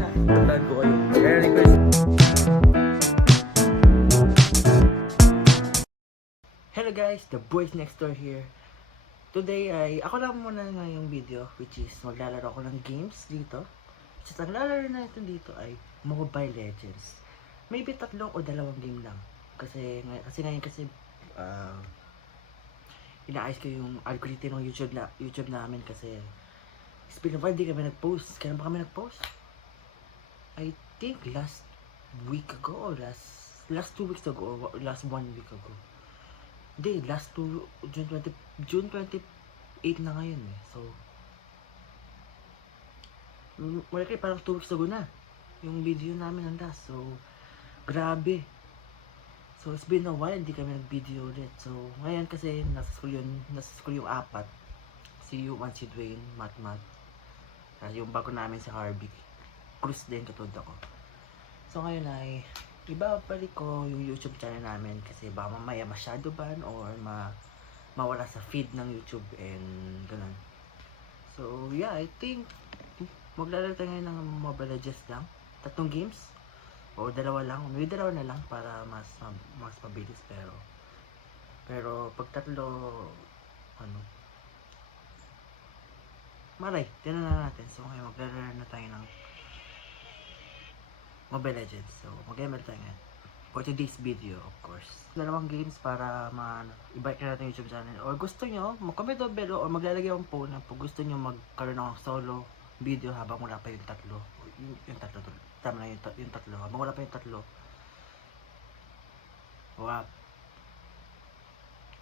Tandaan ko kayo. Kaya request. Hello guys, the boys next door here. Today ay ako lang muna ngayong video, which is maglalaro ako ng games dito. Which is ang lalaro natin dito ay Mobile Legends. Maybe 3 o 2 game lang. Kasi ngayon inaayos ko yung algorithm ng YouTube namin kasi it's been a while di kami nag-post. Kailan ba kami nag-post? I think last week ago or last 2 weeks ago or last 1 week ago. Hindi, last 2 June 28 na ngayon eh. So malaki parang 2 weeks ago na yung video namin nanda. So grabe. So it's been a while hindi kami nag-video ulit. So ngayon kasi nasa school yung apat. Si Yuan, si Dwayne, Matmat. Yung bago namin si Harvey. Cruz din katulad ako. So ngayon ay ibabalik ko yung YouTube channel namin kasi baka mamaya masyado ban or mawala sa feed ng YouTube and ganun. So yeah, I think maglalaro tayo ngayon ng Mobile Legends lang. 3 games o 2 lang. May 2 na lang para mas mabilis pero pag 3 malay, tinan na natin. So ngayon maglalaro na tayo ng Mobile Legends. So mag-ML tayo ngayon for today's video, of course. 2 games para i-bike na natin yung YouTube channel. Or gusto nyo, mag-comment down below or maglalagay akong poll na pag gusto nyo magkaroon ng solo video habang wala pa yung 3. Yung 3 to. Tama na yung 3. Habang wala pa yung 3. Wow.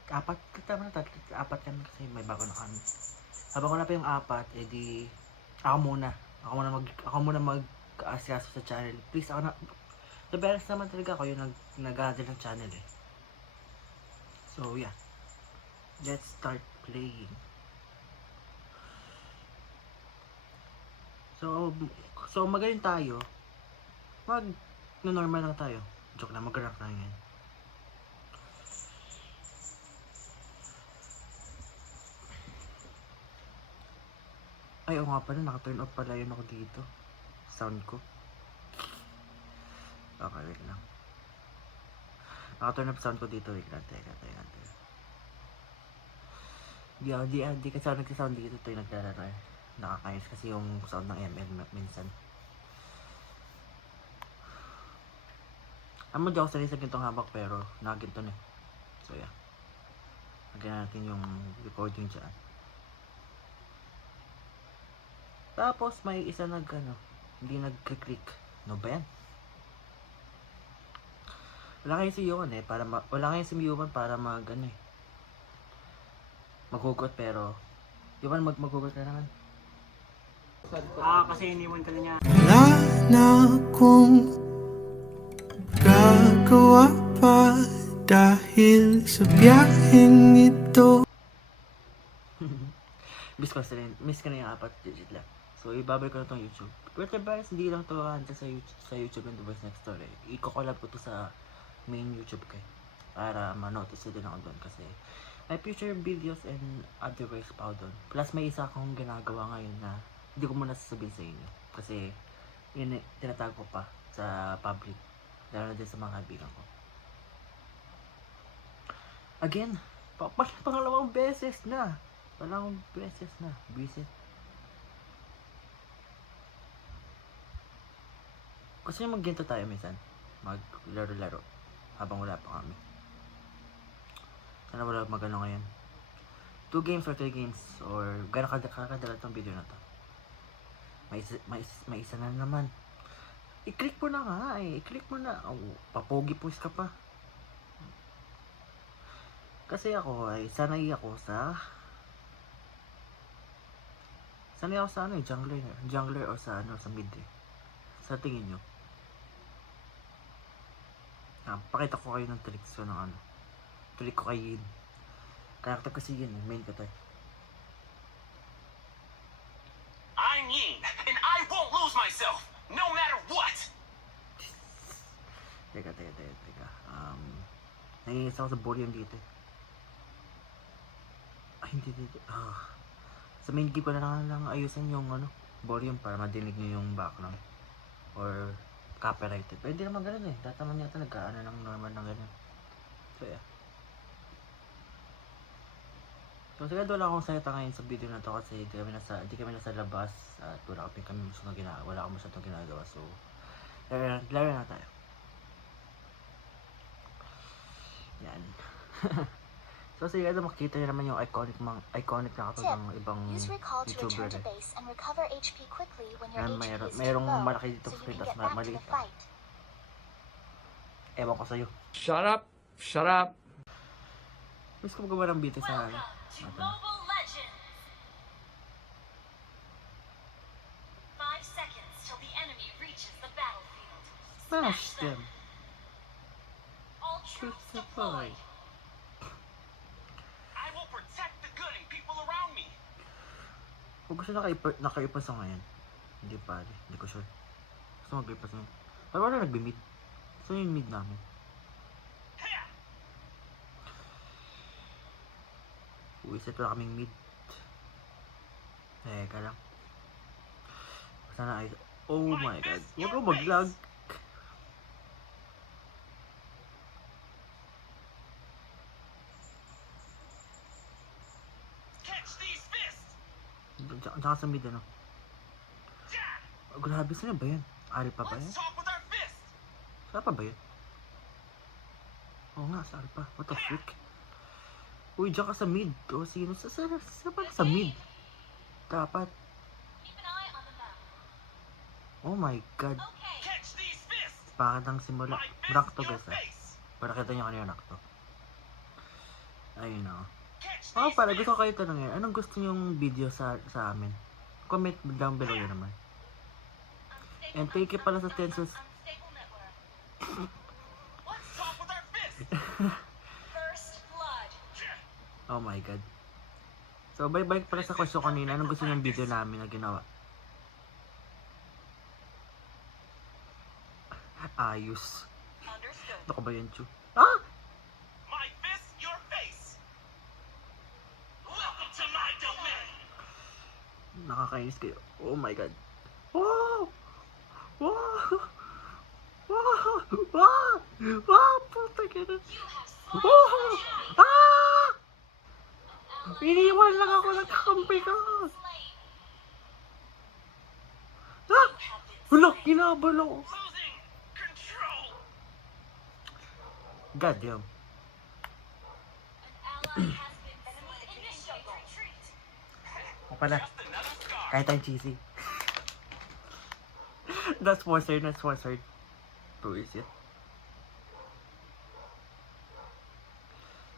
4. Tama na 4 kami kasi may bago na kami. Habang wala pa yung 4, edi ako muna mag-aasikaso sa channel. Please, ako na. The best naman talaga ako yung nag-handle ng channel eh. So yeah, let's start playing. So magaling tayo. Normal lang tayo. Joke lang, mag-rank tayo ngayon. Ay, oo nga pala, naka-turn off pala yun ako dito. Sound ko. Okay, wait lang. Naka-turn off sound ko dito. Wait lang, teka. Di kasi ako nagsisound dito. Ito yung naglalaro eh. Nakakayos kasi yung sound ng ML minsan. Di ako sanay sa gintong habak pero nakaginto na eh. So yeah. Lagyan natin yung recording dyan. Tapos may isa hindi nag-click. No ba yan? Wala kayo si Yuan eh, para maghugot pero Yuan maghugot ka naman. Kasi iniwan ka na niya. Wala na akong gagawa pa dahil sa biyaheng ito. Miss ka na yung 4 digit lang. So ibabalik ko na tong YouTube. Pero guys, hindi lang to sa YouTube and the voice next door eh. I-collab ko to sa main YouTube ko eh. Para ma-notice din ako doon kasi may future videos and other ways pa doon. Plus may isa akong ginagawa ngayon na hindi ko muna sasabihin sa inyo. Kasi tinatag ko pa sa public. Lalo na din sa mga kaibigan ko. Again, pangalawang beses na. Visit. Gusto nyo magginto tayo minsan? Maglaro-laro. Habang wala pa kami. Sana wala magano ngayon. 2 games or 3 games. Or gano'ng kakadala itong video na to. May isa na naman. I-click mo na nga eh. I-click mo na. Oh, papogi push ka pa. Kasi ako ay sanay ako sa jungler o sa mid eh. Sa tingin nyo. Pakita ko kayo ng tricks ko ng trick ko kay Yin. Character kasi Yin eh. Main ko tayo. I'm Yin, and I won't lose myself, no matter what! Teka. Nanginis ako sa volume dito eh. Ay, hindi dito. Sa main game ko na lang ayusin yung volume para madinig nyo yung background. or copyrighted. Pwede naman ganun eh. Dati naman yata nagkaano ng normal ng ganun. So yeah. So siguro wala akong salita ngayon sa video na to kasi di kami nasa labas at wala akong masyadong ginagawa. So laro na tayo. Yan. So siguro makikita niyo naman yung iconic na kato ng ibang Use recall to YouTuber return to eh. base and recover HP quickly when your Yan, HP is too mayroong low, malaki dito so you screen can tas get back to maliit the pa. fight. Ewan ko sa'yo. Shut up! Shut up! Miss ko magawa ng video sa ano. To Mobile Legends! 5 seconds till the enemy reaches the battlefield. Smash them! All troops Troops deployed. I will protect the good and people around me. Kung gusto nakaipas sa ngayon. Hindi pa rin. Hindi ko sure. Gusto mag-ipas ngayon. Pero wala nagbi-mid. So yung mid namin. Hiya! Uwisit wala kaming mid. Teka lang. Sana ay... Oh my god. Huwag ko mag-lag. Catch these fists! Tsaka sa mid ano. Yeah! Oh, grabe saan ba yan? Ari pa ba yan? Let's talk with our fists! Saan pa ba yan? Oo nga, sa Ari pa. What the frick? Uy, dyan ka sa mid. O sino? Sa pa sa mid? Dapat. Keep an eye on the map. Oh my god. Okay. Catch these fists! Bakit ang simula? My Rock fist, to your guys ah. face! Para kita nyo kanina rock to. Ayun o. Catch Oh, these para gusto ko fists! kayo tanongin. Anong gusto nyong video sa amin? Comment down below yun naman. And thank you pala sa 10 subs. Unstable network. Let's talk with our fists! First blood. Oh my god. So, bye-bye pala sa question kanina. Anong gusto nyong video namin na ginawa? Ayos. Understood. Ano ka ba yan, Chu? Ah! My fist, your face! Welcome to my domain! Nakakainis kayo. Oh my god. Wow! Wow! Wow! Wow! Wow! Puta ka na. You have slain Wow! an enemy. Ah! An ally Iniwan lang ako. Nagkakampi ka. slain. Ah! You have been Wala, slain. kinabalo. Losing control! God damn. An ally has been slain. Initiate retreat. O pala. Just another scar! Kahit tayo cheesy. That's sponsored. That's sponsored. Who is it?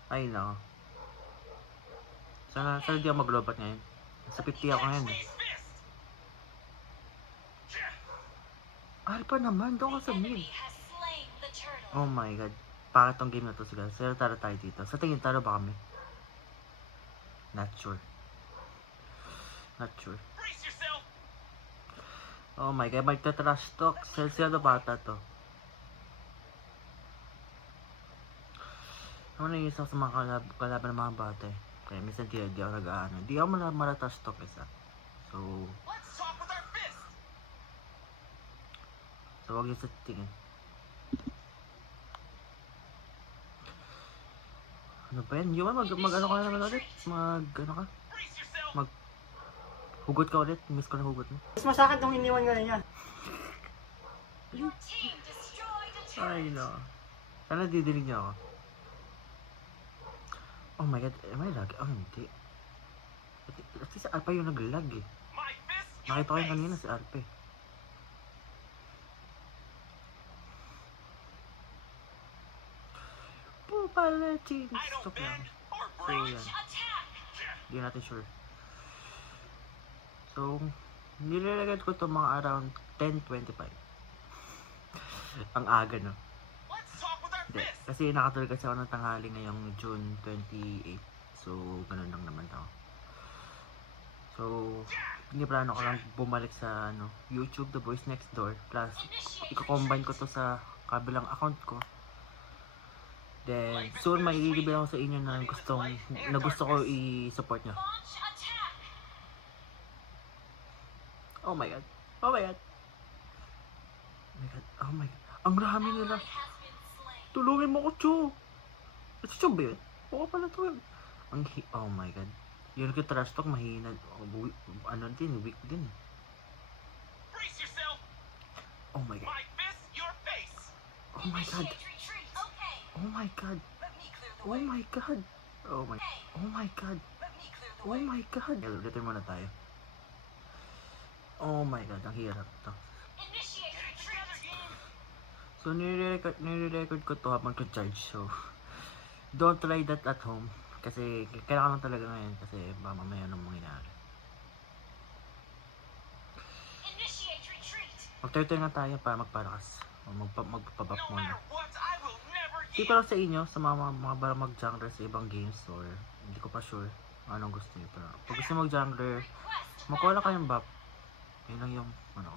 Ay no. Sana di ako maglobat ngayon. Sa 50 ako ngayon Catch eh. these fists! Alpha naman, doon ka sa mid. Enemy has slain the turtle. Oh my god. Bakit tong game na to siguro? Sila talo tayo dito. Sa tingin talo ba kami? Not sure. Not sure. Brace yourself! Oh my god, magta-trash talk. Sila bata to. Ako naiisa sa mga kalaban ng mga bata eh. Kaya minsan di ako nag-aano. Di ako mara-trash talk isa. So, Let's talk with our fists! huwag yung sa tingin. Ano ba yan? Yuan, mag-ano ka na naman ulit? Mag-ano ka? Brace yourself! Hugot ka ulit? Miss ko na hugot mo. Mas masakit nung iniwan ko na niya. Your team destroyed a turtle. Ay no. Sana didinig niyo ako. Oh my god, am I lag? Oh hindi. At si Alpha yung nag-lag eh. My fist, your Nakita ko yung face! kanina si Alpha eh. Po pala, chins. I don't Stop lang. bend or So break! yan. Attack. Hindi natin sure. So, nilalagan ko to mga around 10:25. Ang aga no. Let's talk with our Hindi. fists! Kasi nakatulog kasi ako ng tanghali ngayong June 28. So, ganun lang naman ako. So, plano ko lang bumalik sa YouTube, The Boys Next Door. Plus, i-combine ko to sa kabilang account ko. Then, soon may i-reveal ako sa inyo na gusto ko i-support nyo. Launch attack. Oh my god. Oh my god. my god. Oh my god. Ang rami nila. Ally has been slain. Tulungin mo ko, Chu. Ito Chu ba yun? Oo pala to. Oh my god. Yun ko trash talk, mahina. Ano din, weak din. Brace yourself. Oh my god. My fist, your face. Oh my god. Initiate retreat. Okay. Oh my god. Let me clear the Oh way. my god. Oh my. Oh my god. Let me clear the Oh way. my god. Return muna tayo. Oh my god, ang hirap to. Initiate retreat. So, nire-record ko to habang ko-charge. So, don't try that at home. Kasi, kailangan lang talaga ngayon. Kasi, baka mamaya anong mangyayari. Initiate retreat. Mag-turtle nga tayo para magparakas. O magpabap No muna. matter what, I will never Hindi ko lang sa inyo, sa mga bara mag-jungler sa ibang games or hindi ko pa sure anong gusto niyo. Pero, pag gusto mag-jungler, Request. makuha lang kayong buff. Yun lang yung, ano.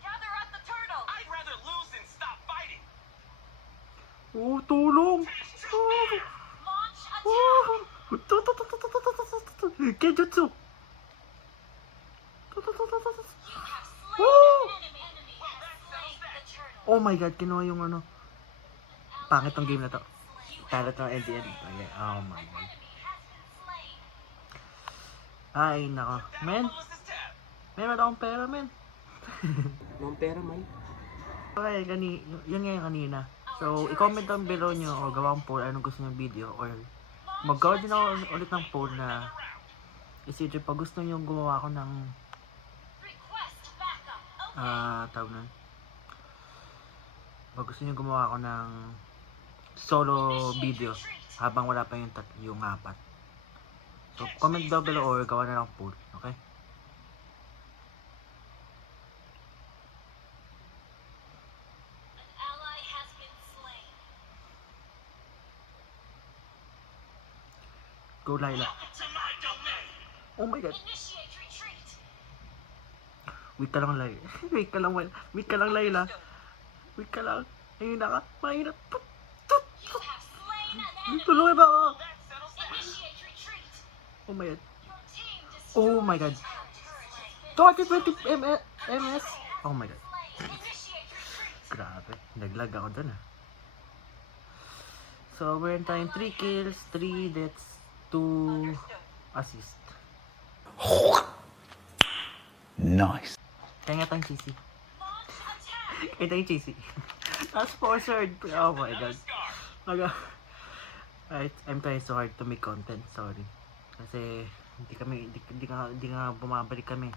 Gather at the turtle. I'd rather lose than stop fighting. Oh, tulong! Launch attack. Oh! Kenjutsu! You have slain Woo! an enemy. Enemy has slain the turtle. Oh my god, kinuha yung ano. An Pangit ally tong game na has to. been slain. Tara to NDN. Okay, oh my An god. enemy has been slain. Ay, nako. That Men, Melissa's tab. meron akong pera, men. Mga pera, man. Okay, yun nga yung kanina. So, i-comment down below nyo o gawa ang poll anong gusto nyo video or maggawa din ako ulit ng poll na isipin pag gusto nyo gumawa ako ng Request backup. tawag nun. Pag gusto nyo gumawa ako ng solo video habang wala pa yung apat. So, comment down below or gawa na lang poll. Okay? An ally has been slain. Go, Layla. Welcome to my domain. Oh my god. Initiate retreat. Wait ka lang, Layla. Wait ka lang, wait ka lang, Layla. Wait ka lang. Mahina ka. Mahina. Tut, tut. You have slain an enemy. Tulungan ba ako? That settles that. Initiate retreat. Oh my god. Your team Oh destroyed my god. the turret. 20 MS. Oh my god. Slain. Initiate retreat. Grabe. Naglag ako dun ah. So, meron tayong 3 kills, 3 deaths, 2 assist. Nice. Kaya nga tayong cheesy. Launch attack. Kaya tayong cheesy. That's sponsored. Oh my god. Scar. I'm trying so hard to make content. Sorry. Kasi hindi nga bumabalik kami.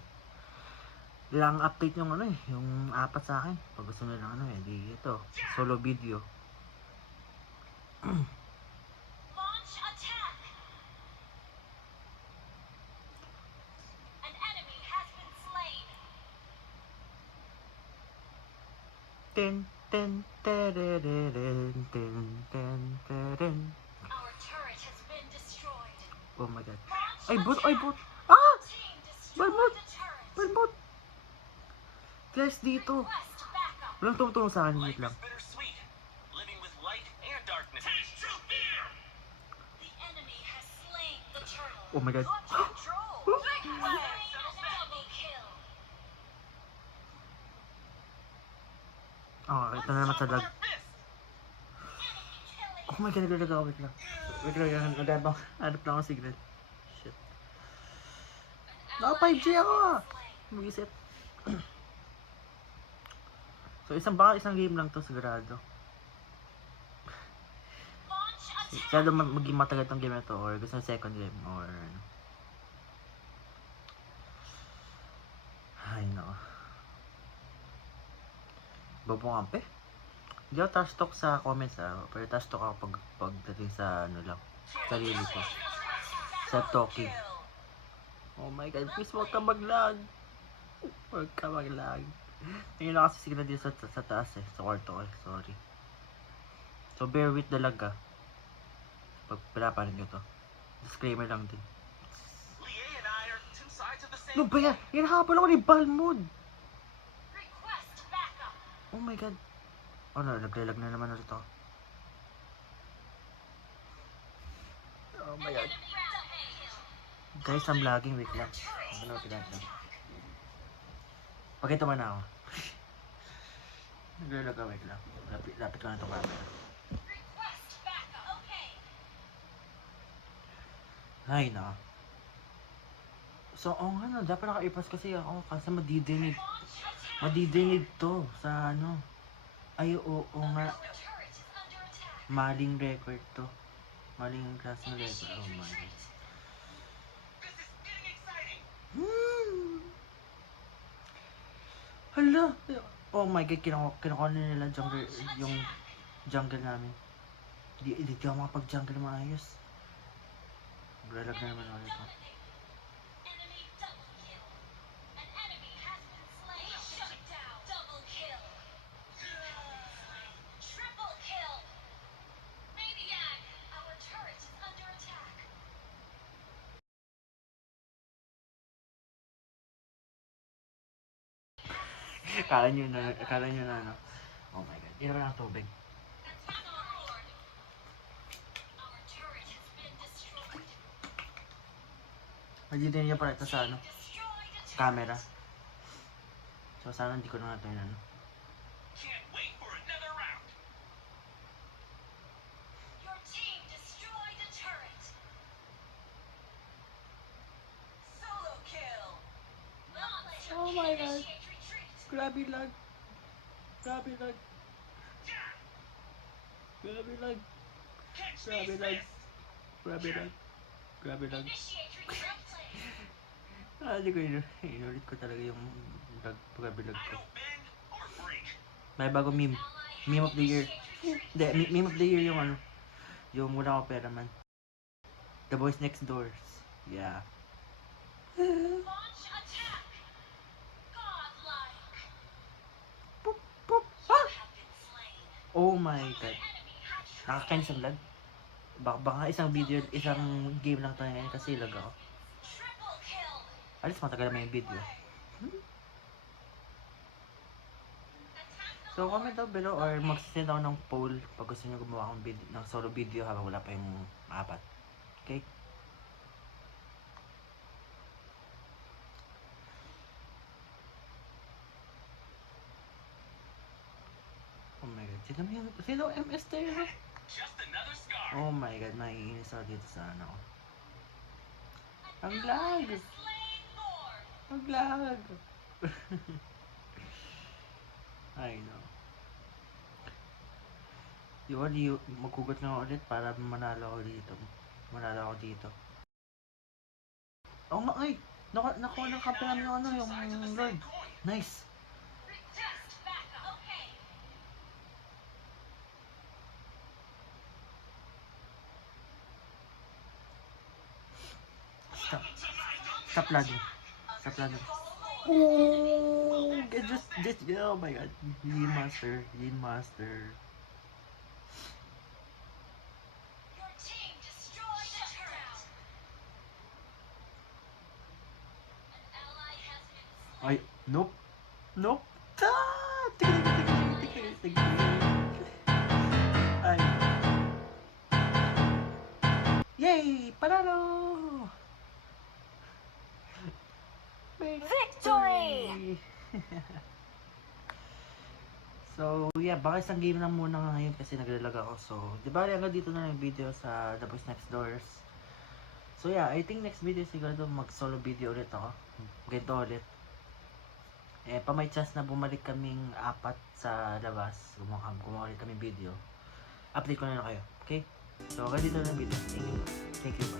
Lang update yung ano eh, yung apat sa akin. Pag gusto nyo lang ano eh, di ito. Solo video. Launch attack. An enemy has been slain. Ten, ten, tereren, ten, ten, teren. Our turret has been destroyed. Oh my god. Launch Ay, bot! attack. Ay, bot! Ah! Team Bot! destroyed the turret. Balbot! Guys, dito. Request backup. Walang tumutulong sa akin. Wait Life lang. is bittersweet. Living with light and darkness. Taste true fear. The enemy has slain the turtle. Oh my god. Got control. Slain a double kill. Oh, ito na naman sa lag. Unstoppable fist. Enemy killing. Oh my god, naglalag ako. Wait lang. Wait lang. Nagabang. Hanap lang ako signal. Shit. An Naka 5G ako ah. slain. Mag-isip. So, isang game lang to sigurado. Launch attack. Kaya maging matagal tong game na to or gusto ng second game or ano. Ay no. Bobo kampe. Hindi ako trash talk sa comments pero trash talk ako pagdating sa ano lang. Sarili ko. Sa talking. Oh my god, please huwag ka mag-lag. Huwag ka mag-lag. Ngayon lang kasi signal dito sa taas eh. Sa kwarto ko eh. Sorry. So bear with the lag pag pinapanin nyo to. Disclaimer lang din. Lié and I are two sides of the same. Ano ba yan? Hinahabol ako ni Balmud! Request backup. Oh my god. Oh no, naglalag na naman ulit ako. Oh my god. Enemy double kill. Guys, I'm lagging. Wait lang. Ano, pinag lang. Pakita mo na ako. Naglalaga, wait lang. Lapit ko na itong camera. Request backup. Okay. Ay, na. So, nga no, dapat nakaipas kasi ako kasi madidinig. Launch attack. Madidinig to sa ano. Ay, oo nga. Our turret is under attack. Maling record to. Maling class na record. Initiate Oh my retreat. This is getting exciting. Hala! Oh my god, kinukuha na nila yung jungle namin. Hindi ako makapag-jungle maayos. Maglalag na naman ako dito. Enemy double kill. An enemy has been slain. Shut down. Double kill. Triple kill. Maniac. Our turret is under attack. Akala nyo na ano. Oh my god, hindi naman ang tubig. Attack on board. Our turret has been destroyed. Nagdidinig niya pala ito sa ano, Destroyed a turret. camera. So sana hindi ko na ito yun ano. Can't wait for another round. Your team destroyed a turret. Solo kill. Launch. Oh my God. Initiate retreat. Grabe lag. Grabe lag. Grabe lag. Catch Grabe these lag. fists. Grabe lag. Grabe lag. Initiate retreat. Hindi ko inulit ko talaga yung lag. Grabe lag I ko. don't bend or break. May bagong meme. Meme of the year. Hindi, meme of the year yung ano. Yung wala ko pera man. The Boys Next Doors. Yeah. Launch attack. Godlike. Poop, poop. You Ah! have been slain. Oh my god. Enemy has Nakakainis ang lag. Baka isang video, isang game lang tayo ngayon kasi lag ako. triple kill. Alis matagal naman yung video. Attack So comment down below or mag-send ako ng poll pag gusto nyo gumawa akong video, ng solo video habang wala pa yung apat. Okay? Oh my god, sino MS tayo? Just another scar. Oh my god, naiinis ako dito sa ano. Ang ally lag! has slain Lord. Ang lag! I know. Yun, magkugot na ako ulit para manalo ako dito. Manalo ako dito. Oo nga, ay! Nakuha ng kampi namin yung ano, yung Lord. Nice! Request backup. Okay. Stop. Stop lagging. Stop lagging. Oh, oh my god. Lean Master. Your team destroyed a turret. An ally has been slain. Ay, nope. Tigil. Ay. Yay! Panalo! Victory! So, yeah, baka isang game lang muna ngayon kasi naglalag ako. So, di ba hanggang dito na yung video sa The Boys Next Doors. So, yeah, I think next video siguro mag-solo video ulit ako. Ganito ulit. Eh, pa may chance na bumalik kaming apat sa labas. Gumawa ulit kaming video. Update ko na lang kayo. Okay? So, hanggang dito na yung video. Thank you.